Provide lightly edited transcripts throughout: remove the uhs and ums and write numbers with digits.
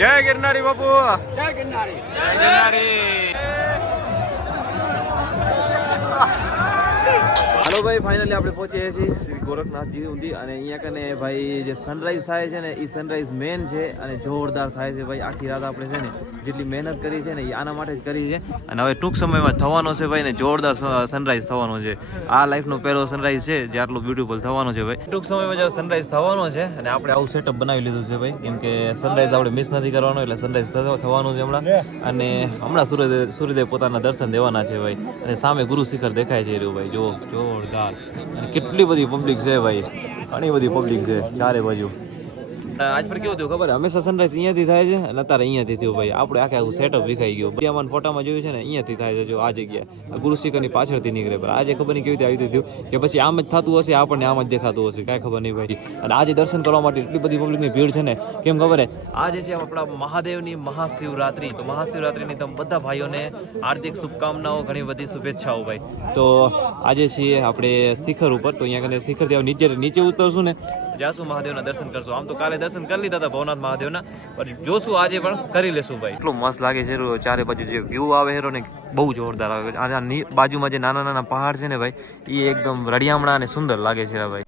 જય ગિરનારી બાપુ, જય ગિરનારી, જય ગિરનારી. હાલો ભાઈ, ફાઇનલી આપણે પહોંચીએ છીએ શ્રી ગોરખનાથજી ઊંધી અને અહીંયા કને ભાઈ જે સનરાઈઝ થાય છે ને એ સનરાઈઝ મેન છે અને જોરદાર થાય છે ભાઈ. આખી રાત આપણે છે ને જેટલી મહેનત કરી છે ને એ આના માટે જ કરી છે અને હવે ટૂંક સમયમાં થવાનો છે ભાઈ ને જોરદાર સનરાઈઝ થવાનો છે. આ લાઈફનો પહેલો સનરાઈઝ છે જે આટલું બ્યુટીફુલ થવાનો છે ભાઈ. ટૂંક સમયમાં જે સનરાઈઝ થવાનો છે અને આપણે આવું સેટઅપ બનાવી લીધું છે ભાઈ, કેમ કે સનરાઈઝ આપણે મિસ નથી કરવાનો એટલે સનરાઈઝ થવાનું છે હમણાં. અને હમણાં સૂર્યદેવ પોતાના દર્શન દેવાના છે ભાઈ અને સામે ગુરુ શિખર દેખાય છે રહ્યું ભાઈ. જો જોરદાર અને કેટલી બધી પબ્લિક છે ભાઈ, ઘણી બધી પબ્લિક છે ચારે બાજુ. આજ પર કેવું થયું ખબર, હંમેશા સનરાઈઝ અહીંયાથી થાય છે અને અત્યારે અહીંયાથી થયું ભાઈ. આપણે આખે આખું સેટઅપ વિખાઈ ગયું. બિયામાં ફોટામાં જોયું છે ને અહીંયાથી થાય છે. જો આ જગ્યા ગુરુ શિખરની પાછળથી નીકળે, પણ આજે ખબર નહીં કેવી રીતે આવી થયું કે પછી આમ જ થતું હશે, આપણને આમ જ દેખાતું હશે, કાંઈ ખબર નહીં ભાઈ. અને આજે દર્શન કરવા માટે એટલી બધી પબ્લિકની ભીડ છે ને, કેમ ખબર હે, આજે છે આપણા મહાદેવની મહાશિવરાત્રિ. તો મહાશિવરાત્રિની તમે બધા ભાઈઓને હાર્દિક શુભકામનાઓ, ઘણી બધી શુભેચ્છાઓ ભાઈ. તો આજે છીએ આપણે શિખર ઉપર, તો અહીંયા કને શિખરથી નીચે ઉતરશું ને જાશું, મહાદેવના દર્શન કરશું. આમ તો કાલે દર્શન કરી લીધા હતા ભવનાથ મહાદેવના, પણ જોશું આજે પણ કરી લેશું ભાઈ. એટલું મસ્ત લાગે છે ચારે બાજુ જે વ્યૂ આવે છે ને, બહુ જોરદાર આવે. આ બાજુમાં જે નાના નાના પહાડ છે ને ભાઈ, એ એકદમ રળિયામણા અને સુંદર લાગે છે ભાઈ.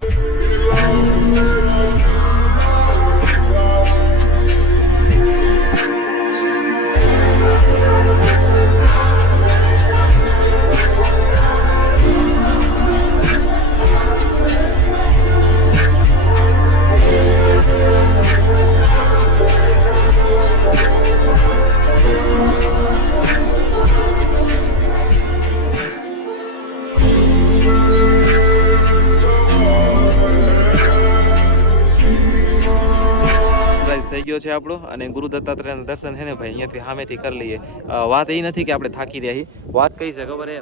થઈ ગયો છે આપણો અને ગુરુ દત્તાત્રેયના દર્શન છે ને ભાઈ અહીંયાથી સામેથી કરી લઈએ. વાત એ નથી કે આપણે થાકી રહ્યા, વાત કઈ છે ખબર હે,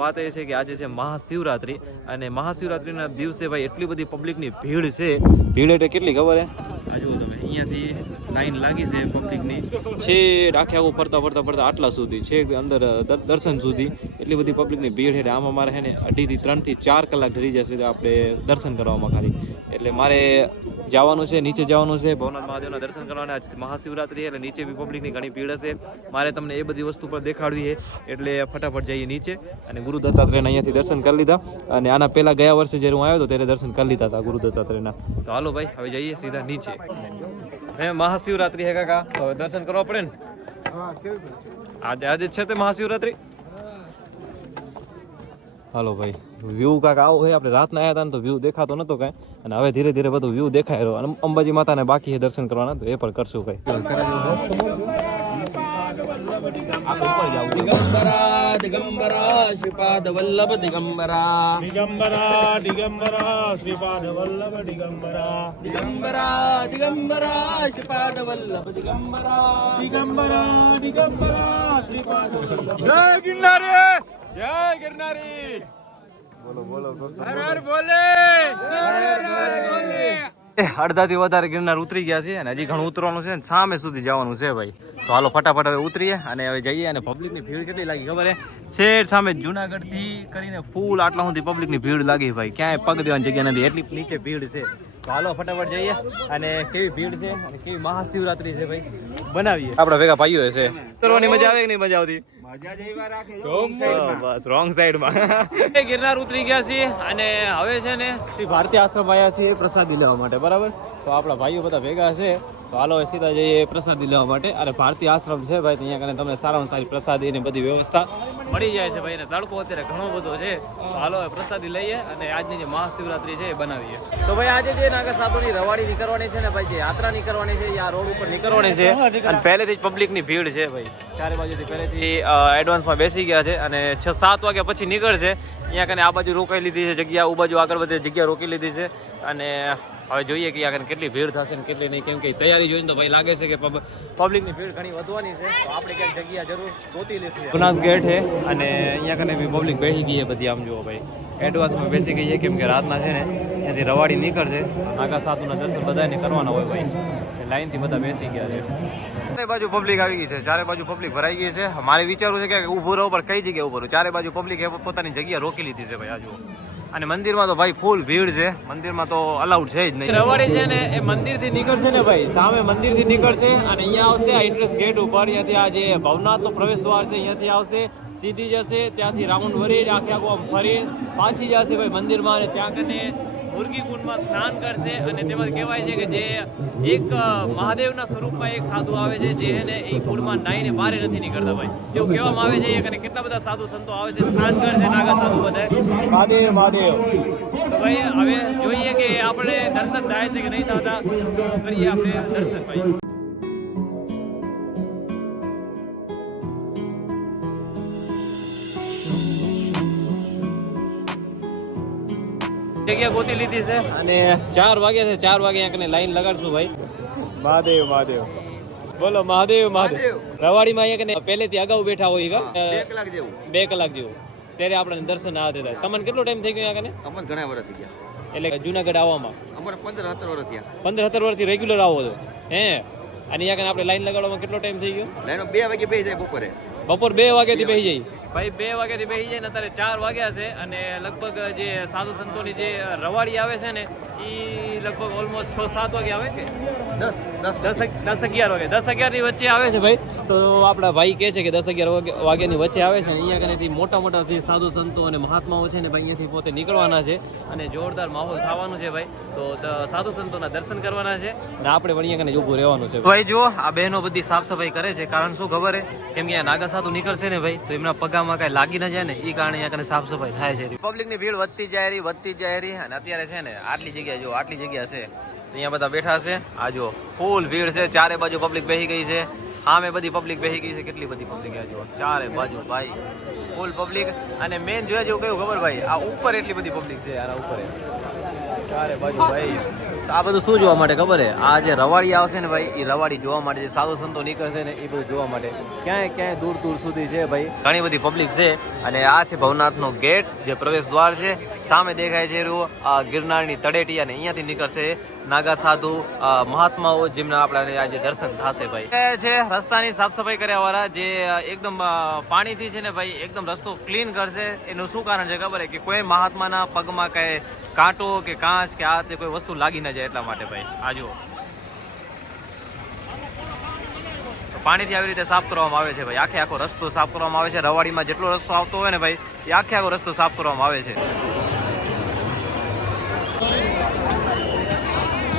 વાત એ છે કે આજે છે મહાશિવરાત્રિ અને મહાશિવરાત્રિના દિવસે ભાઈ એટલી બધી પબ્લિકની ભીડ છે. ભીડ એટલે કેટલી ખબર હે, આ જુઓ તમે, અહીંયાથી લાઈન લાગી છે પબ્લિકની, છેક આખે આખું ફરતા આટલા સુધી, છેક અંદર દર્શન સુધી એટલી બધી પબ્લિકની ભીડ છે. આમાં મારે છે ને 2.5 થી 3 થી 4 કલાક ધરી જશે આપણે દર્શન કરવામાં ખાલી. એટલે મારે જવાનું છે, નીચે જવાનું છે, ભવનાથ મહાદેવના દર્શન કરવાના. મહાશિવરાત્રિ એટલે નીચે બી પબ્લિકની ઘણી ભીડ હશે. મારે તમને એ બધી વસ્તુ પર દેખાડવી છે એટલે ફટાફટ જઈએ નીચે. અને ગુરુ દત્તાત્રેયના અહીંયાથી દર્શન કરી લીધા અને આના પહેલા ગયા વર્ષે જ્યારે હું આવ્યો હતો ત્યારે દર્શન કરી લીધા હતા ગુરુ દત્તાત્રેયના. તો હાલો ભાઈ, હવે જઈએ સીધા નીચે. હે મહાશિવરાત્રિ હે કાકા, તો હવે દર્શન કરવા પડે ને. આજે છે તે મહાશિવરાત્રિ. હાલો ભાઈ, વ્યૂ કાંક આવો હોય. આપણે રાતના આવ્યા હતા ને તો વ્યૂ દેખાતો નતો કાંઈ, અને હવે ધીરે ધીરે બધું વ્યૂ દેખાય રહ્યો. અને અંબાજી માતાને બાકી છે દર્શન કરવાના, તો એ પણ કરશું ભાઈ. દિગંબરા દિગંબરા શ્રીપાદ વલ્લભ દિગંબરા, દિગંબરા દિગંબરા શ્રીપાદ વલ્લભ દિગંબરા, દિગંબરા દિગંબરા શ્રીપાદ વલ્લભ દિગંબરા, દિગંબરા દિગંબરા શ્રીપાદ વલ્લભ. જય ગિરનારી, જય ગિરનારી. બોલો બોલો, હર હર બોલે. અડધાથી વધારે ગિરનાર ઉતરી ગયા છે અને હજી ઘણું ઉતરવાનું છે, સામે સુધી જવાનું છે ભાઈ. તો હાલો ફટાફટ હવે ઉતરીએ અને હવે જઈએ. અને પબ્લિકની ભીડ કેટલી લાગી ખબર હે, શેર સામે જુનાગઢથી કરીને ફૂલ આટલા સુધી પબ્લિકની ભીડ લાગી ભાઈ. ક્યાંય પગ દેવાની જગ્યા નથી, એટલી નીચે ભીડ છે. તો હાલો ફટાફટ જઈએ અને કેવી ભીડ છે અને કેવી મહાશિવરાત્રિ છે ભાઈ બનાવીએ. આપણા ભેગા ભાઈઓ છે, કરવાની મજા આવે કે નહીં મજા આવતી? બસ રોંગ સાઈડમાં ગિરનાર ઉતરી ગયા છીએ અને હવે છે ને શ્રી ભારતી આશ્રમ આવ્યા છીએ પ્રસાદી લેવા માટે, બરાબર. તો આપણા ભાઈઓ બધા ભેગા છે, તો હાલો સીધા જઈએ પ્રસાદી લેવા માટે. અને ભારતી આશ્રમ છે ભાઈ, અહીંયા કને તમને સારામાં સારી પ્રસાદી ની બધી વ્યવસ્થા મળી જાય છે ભાઈ. ને તડકો અત્યારે ઘણો બધો છે, તો હાલો પ્રસાદી લઈએ અને આજની જે મહાશિવરાત્રિ છે એ બનાવીએ. તો ભાઈ આજે જે નાગા સાધુની રવાડી નીકળવાની છે ને ભાઈ, જે યાત્રા નીકળવાની છે, આ રોડ ઉપર નીકળવાની છે. અને પહેલેથી જ પબ્લિકની ભીડ છે ભાઈ, ચારે બાજુથી પહેલેથી એડવાન્સમાં બેસી ગયા છે અને 6-7 વાગ્યા પછી નીકળશે. અહીંયા કને આ બાજુ રોકાઈ લીધી છે જગ્યા, આ બાજુ આગળ વધે જગ્યા રોકી લીધી છે. અને હવે જોઈએ કે આગળ કેટલી ભીડ થશે ને કેટલી નહીં, કેમ કે તૈયારી જોઈને તો ભાઈ લાગે છે કે પબ્લિકની ભીડ ઘણી વધવાની છે. તો આપણે ક્યાંક જગ્યા જરૂર ગોતી લઈશું. ગુનાથ ગેટ છે અને અહીંયા કને બી પબ્લિક બેસી ગઈ છે બધી, આમ જુઓ ભાઈ એડવાન્સમાં બેસી ગઈ છે, કેમ કે રાતના છે ને ત્યાંથી રવાડી નીકળશે. નાગા સાધુના દર્શન બધાને કરવાના હોય ભાઈ, લાઈનથી બધા બેસી ગયા છે. ચારે બાજુ પબ્લિક આવી ગઈ છે, ચારે બાજુ પબ્લિક ભરાઈ ગઈ છે. મારે વિચારવું છે કે ઊભું રહો, પણ કઈ જગ્યાએ ઊભું રહું? ચારે બાજુ પબ્લિક પોતાની જગ્યા રોકી લીધી છે ભાઈ. આ જુઓ અને મંદિરમાં તો ભાઈ ફૂલ ભીડ છે, મંદિરમાં તો અલાઉડ છે જ નહીં. રવાડી છે ને એ મંદિરથી નીકળશે ને ભાઈ, સામે મંદિરથી નીકળશે અને અહીંયા આવશે આ એન્ટ્રન્સ ગેટ ઉપર, અહીંયાથી આ જે ભવનાથનો પ્રવેશ દ્વાર છે અહીંયાથી આવશે, સીધી જશે, ત્યાંથી રાઉન્ડ વરી આખે આખું આમ ફરી પાછી જશે ભાઈ મંદિરમાં, અને ત્યાં કને મુરગી કુંડમાં સ્નાન કરશે. અને તેમાં કહેવાય છે કે જે એક મહાદેવના સ્વરૂપમાં એક સાધુ આવે છે જે એને એ કુંડમાં નાહીને બહાર નથી નીકળતા ભાઈ, એવું કહેવામાં આવે છે. અને કેટલા બધા સાધુ સંતો આવે છે, સ્નાન કરશે નાગા સાધુ બધા. મહાદેવ મહાદેવ. તો ભાઈ હવે જોઈએ કે આપણે દર્શન થાય છે કે નહીં થતા, તો કરીએ આપણે દર્શન ભાઈ. જગ્યા ગોતી લીધી છે અને 4 વાગ્યા છે, 4 વાગે અહીંયા લાઈન લગાડશું ભાઈ. મહાદેવ મહાદેવ બોલો, મહાદેવ મહાદેવ. રવાડીમાં અહીંયા પહેલેથી અગાઉ બેઠા હોય 2 કલાક જેવું ત્યારે આપણને દર્શન આ દેતા. તમને કેટલો ટાઈમ થઈ ગયો અહીંયા? અમને ઘણા વર્ષ થઈ ગયા. એટલે જુનાગઢ આવવામાં અમારે 15-17 વર્ષ થયા. 15-17 વર્ષથી રેગ્યુલર આવો છો હે? અને અહીંયા આપણે લાઈન લગાડવામાં કેટલો ટાઈમ થઈ ગયો? લાઈનો 2 વાગે બેસી જાય, બપોર 2 વાગ્યાથી બેસી જાય ભાઈ. 2 વાગ્યાથી બેસી જાય ને અત્યારે 4 વાગ્યા છે. અને લગભગ જે સાધુ સંતોની જે રવાડી આવે છે ને એ લગભગ ઓલમોસ્ટ 6-7 વાગે આવે કે 10-11 વાગે, 10-11 ની વચ્ચે આવે છે ભાઈ. તો આપણા ભાઈ કહે છે કે 10-11 વાગ્યાની વચ્ચે આવે છે. અહીંયા કનેથી મોટા મોટા સાધુ સંતો અને મહાત્માઓ છે ને ભાઈ અહીંયાથી પોતે નીકળવાના છે અને જોરદાર માહોલ થવાનું છે ભાઈ. તો સાધુ સંતોના દર્શન કરવાના છે અને આપણે પણ અહીંયા કને ઊભું રહેવાનું છે ભાઈ. જો આ બહેનો બધી સાફ સફાઈ કરે છે, કારણ શું ખબર હે? કેમ કે નાગા સાધુ નીકળશે ને ભાઈ તો એમના પગામાં કઈ લાગી ન જાય ને, એ કારણે અહીંયા કને સાફ સફાઈ થાય છે. પબ્લિક ની ભીડ વધતી જાય રહી અને અત્યારે છે ને આટલી જગ્યા જો આટલી જગ્યા છે અહીંયા બધા બેઠા છે. આ જો ફૂલ ભીડ છે, ચારે બાજુ પબ્લિક બેસી ગઈ છે, સામે બધી પબ્લિક બેસી ગઈ છે. કેટલી બધી પબ્લિક આ જો ચારે બાજુ ભાઈ ફૂલ પબ્લિક. અને મેન જોયા જેવું કયું ખબર ભાઈ, આ ઉપર એટલી બધી પબ્લિક છે યાર, ઉપર ચારે બાજુ ભાઈ. આ બધું શું જોવા માટે ખબર હે? આ જે રવાડી આવશે ને ભાઈ, એ રવાડી જોવા માટે, જે સાધુ સંતો નીકળશે ને એ બધું જોવા માટે ક્યાંય દૂર દૂર સુધી છે ભાઈ, ઘણી બધી પબ્લિક છે. અને આ છે ભવનાથનો ગેટ, જે પ્રવેશ દ્વાર છે. સામે દેખાય છે ગિરનારની તળેટી, અને અહીંયાથી નીકળશે નાગા સાધુ મહાત્માઓ, જેમના આપણા આજે દર્શન થશે ભાઈ. છે રસ્તાની સાફ સફાઈ કર્યા વાળા, જે એકદમ પાણીથી છે ને ભાઈ એકદમ રસ્તો ક્લીન કરશે. એનું શું કારણ છે ખબર છે? કે કોઈ મહાત્માના પગમાં કઈ કાંટો કે કાંચ કે આ તે કોઈ વસ્તુ લાગી ન જાય એટલા માટે ભાઈ. આ જુઓ પાણીથી આવી રીતે સાફ કરવામાં આવે છે ભાઈ. આખે આખો રસ્તો સાફ કરવામાં આવે છે. રવાડીમાં જેટલો રસ્તો આવતો હોય ને ભાઈ, એ આખે આખો રસ્તો સાફ કરવામાં આવે છે.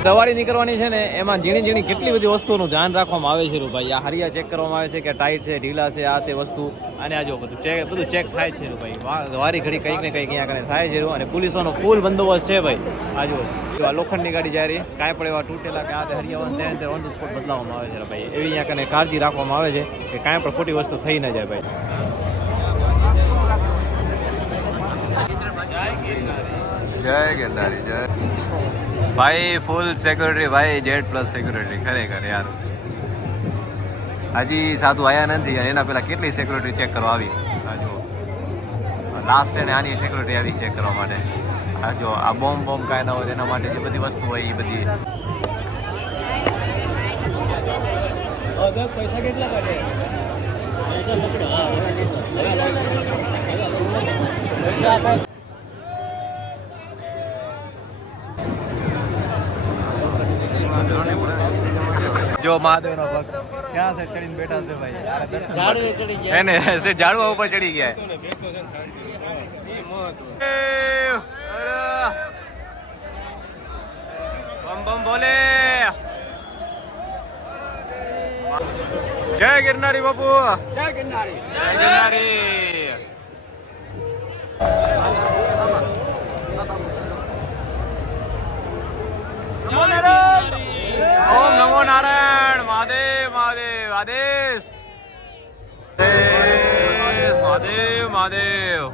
રવાડી નીકળવાની છે ને એમાં ઝીણી કેટલી બધી વસ્તુઓનું ધ્યાન રાખવામાં આવે છે ભાઈ. આ હરિયા ચેક કરવામાં આવે છે કે ટાઈટ છે, ઢીલા છે, આ તે વસ્તુ. અને આ જો બધું ચેક થાય છે ભાઈ. વારી ઘડી કંઈક ને કંઈક અહીંયા કને થાય છે. અને પોલીસોનો ફૂલ બંદોબસ્ત છે ભાઈ. આ જો આ લોખંડની ગાડી જાય રહી, કાંઈ પણ એવા તૂટેલા કે આ તે હરિયાવાન તેને ઓન ધ સ્પોટ બદલાવવામાં આવે છે ભાઈ. એવી અહીંયા કને કાળજી રાખવામાં આવે છે કે કાંઈ પણ ખોટી વસ્તુ થઈ ન જાય ભાઈ. જય ગિરનારી જય ભાઈ. ફૂલ સિક્યુરિટી ભાઈ, જેડ પ્લસ સિક્યુરિટી ખરેખર યાર. હજી સાધુ આવ્યા નથી અને એના પહેલા કેટલી સિક્યુરિટી ચેક કરવા આવી. આ જો લાસ્ટ એને આની સિક્યુરિટી આવી ચેક કરવા માટે. આ જો આ બોમ્બ કાંઈ ના હોય એના માટે જે બધી વસ્તુ હોય એ બધી. પૈસા કેટલા કાઢે? જો મહાદેવનો ભક્ત ક્યાં છે ચડીને બેઠા છે ભાઈ. ઝાડવે ચડી ગયા એને છે, ઝાડવા ઉપર ચડી ગયા. બમ બમ બોલે. જય ગિરનારી બાપુ, જય ગિરનારી, જય ગિરનારી. ઓમ નમો નારાયણ. મહાદેવ મહાદેવ આદેશ. મહાદેવ મહાદેવ.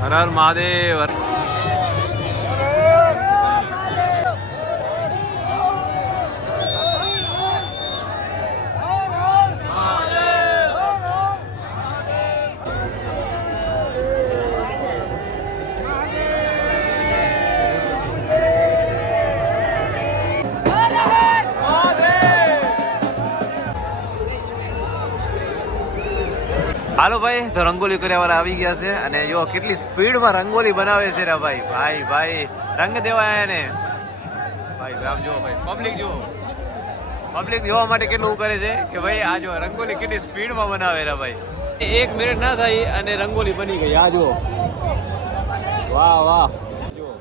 હર હર મહાદેવ. હાલો ભાઈ, તો રંગોલી કર્યા વાળા આવી ગયા છે અને જો કેટલી સ્પીડમાં રંગોલી બનાવે છે રે ભાઈ. ભાઈ ભાઈ રંગ દેવા આયા ને ભાઈ. આમ જુઓ ભાઈ, પબ્લિક જુઓ, પબ્લિક જોવા માટે કેટલું કરે છે કે ભાઈ આ જો રંગોલી કેટલી સ્પીડમાં બનાવે રે ભાઈ. 1 મિનિટ ના થઈ અને રંગોલી બની ગઈ. આ જુઓ, વાહ વાહ. જુઓ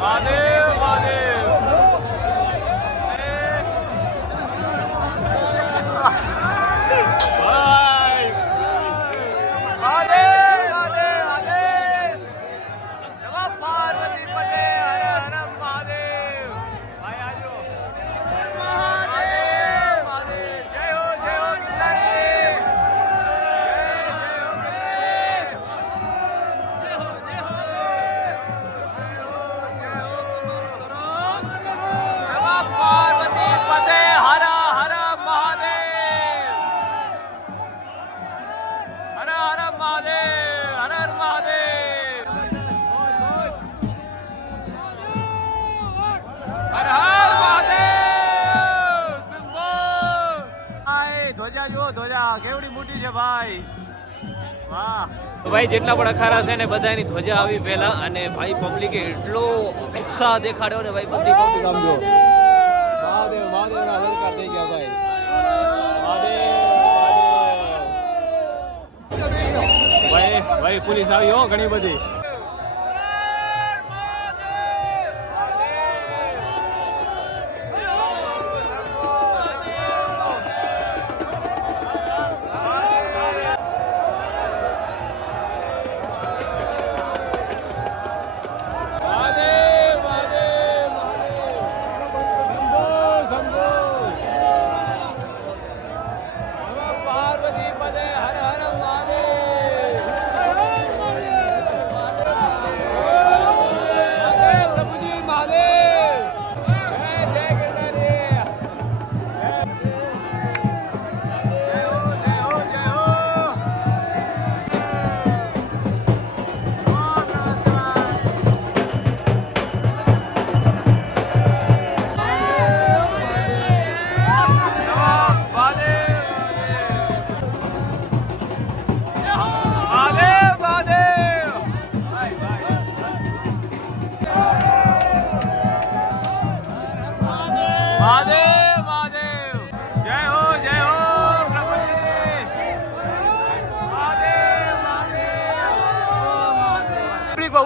મહાદેવ મહાદેવ. ધ્વજા જો, ધ્વજા કેવડી મોટી છે ભાઈ. વાહ ભાઈ, જેટલા પણ અખાડા છે ને બધાની ધ્વજા આવી પહેલા અને ભાઈ પબ્લિકે એટલો ઉત્સાહ દેખાડ્યો ને ભાઈ. બધી પબ્લિક આમ જો મહાદેવ મહાદેવ ના સરકાર થઈ ગયા ભાઈ. મહાદેવ ભાઈ ભાઈ પોલીસ આવી હો ઘણી બધી. મહાદેવ મહાદેવ, જય હો પ્રભુજી. મહાદેવ મહાદેવ.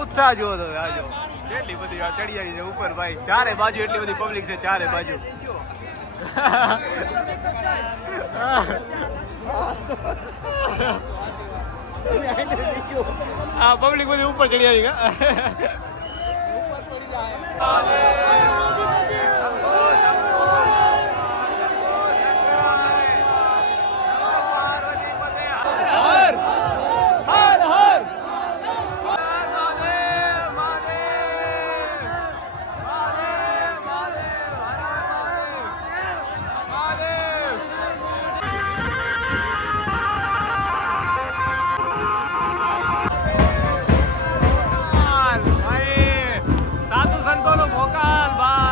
ઉત્સાહ જો તો આજો કેટલી બધી ચડી આવી છે ઉપર ભાઈ. ચારે બાજુ એટલી બધી પબ્લિક છે, ચારે બાજુ. હા પબ્લિક બધી ઉપર ચડી આવી ગયા. સાધુ સંતોનો ભોકાલ ભાઈ.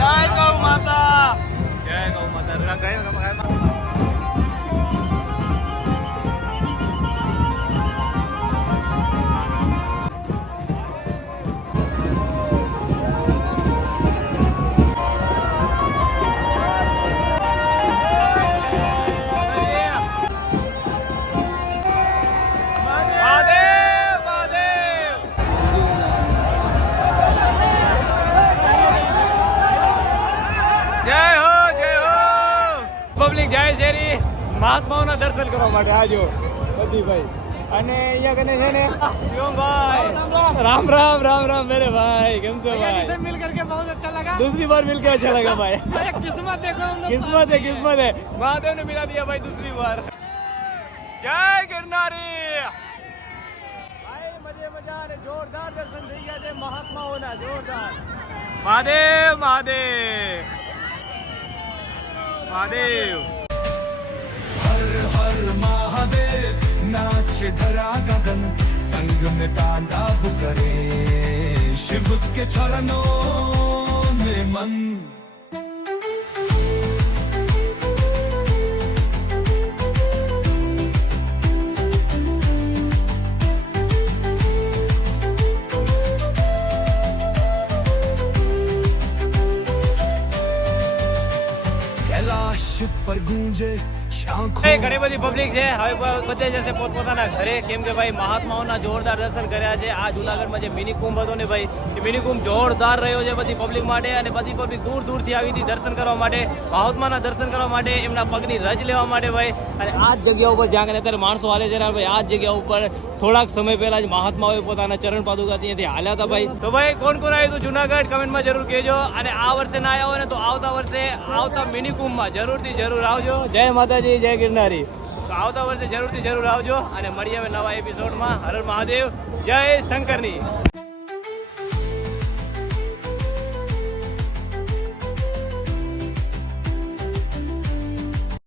જય ગૌ માતા. જય ગૌ માતા. પબ્લિક જાય છે રી મહાત્માઓના દર્શન કરવા માટે આજો બધી ભાઈ અને અહીંયા કને છે ને શિવમભાઈ રામ રામ રામ રામ મેરે ભાઈ કેમ છો ભાઈ से मिल करके बहुत अच्छा लगा. दूसरी बार मिलके अच्छा लगा भाई किस्मत देखो हम लोग. किस्मत है महादेव ने मिला दिया भाई दूसरी बार जय गिरनारी भाई मजा ने जोरदार दर्शन થઈ ગયા છે મહાત્માઓના જોરદાર મહાદેવ મહાદેવ महादेव हर हर महादेव नाच धरा गगन संग में तांडव करे शिव के चरणों में मन कैलाश पर गूंजे ઘણી બધી પબ્લિક છે હવે બધે જશે પોતપોતાના ઘરે કેમ કે ભાઈ મહાત્માઓના જોરદાર દર્શન કર્યા છે આ જુનાગઢમાં જે મિની કુંભ હતો ને ભાઈ એ મિની કુંભ જોરદાર રહ્યો છે બધી પબ્લિક માટે અને બધી પબ્લિક દૂર દૂરથી આવી હતી દર્શન કરવા માટે મહાત્માના દર્શન કરવા માટે એમના પગની રજ લેવા માટે ભાઈ અને આ જ જગ્યા ઉપર જ્યાં અત્યારે માણસો હાલે છે ને ભાઈ આ જ જગ્યા ઉપર થોડાક સમય પહેલા જ મહાત્માઓએ પોતાના ચરણ પાદુકા ત્યાંથી હાલ્યા હતા ભાઈ તો ભાઈ કોણ કોણ આવ્યું હતું જુનાગઢ કમેન્ટમાં જરૂર કહેજો અને આ વર્ષે ના આવ્યા હોય ને તો આવતા વર્ષે આવતા મિની કુંભમાં જરૂરથી જરૂર આવજો જય માતાજી જય ગિરનારી તો આવતા વર્ષે જરૂરથી જરૂર આવજો અને મળીએ હવે નવા એપિસોડમાં હર હર મહાદેવ જય શંકરની